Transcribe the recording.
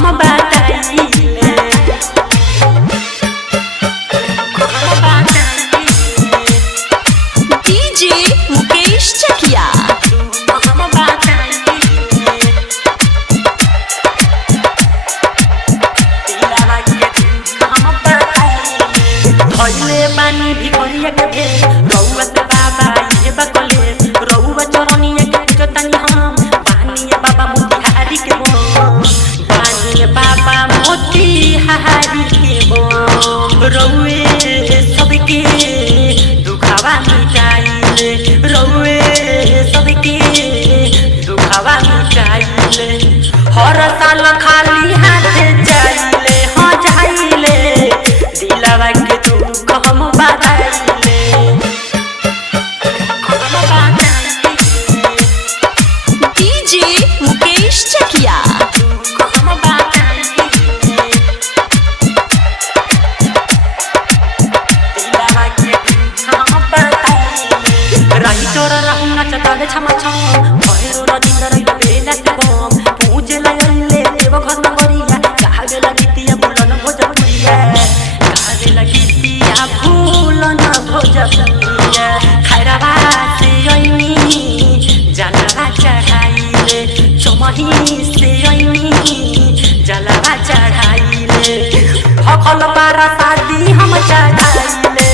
हम बताइले डीजे मुकेश चकिया। हम बताइले दिलवा के हम बताइले भइले बानी भिखरिया के भेष रउआ से बाबा ये बकले रउआ चरनिया के पूजतनी हम बानी बाबा मोतिहारी के बम बानी बाबा मोतिहारी के बम रउए सबके दुखवा मिटाइले रउए सबके दुखवा मिटाइले हर साल खाली हाथ जाइले हाँ जाइले दिलवा के दुख हम बताइले हम बताइले डीजे मुकेश चकिया। हम बताइले दिलवा के दुख हम बताइले रही तोर रहू नचतावे छमा छम भैरो रजिंद रही बेला के बम पूजे लगले देव घर में गरिया गावे लगितिया बुलन भोजपुरिया गावे लगितिया बुलन भोजपुरिया खैरवा से ओइनी जलवा चढ़ाइले चमही से ओइनी जलवा चढ़ाइले भखल पारा शादी हम चढ़ाइले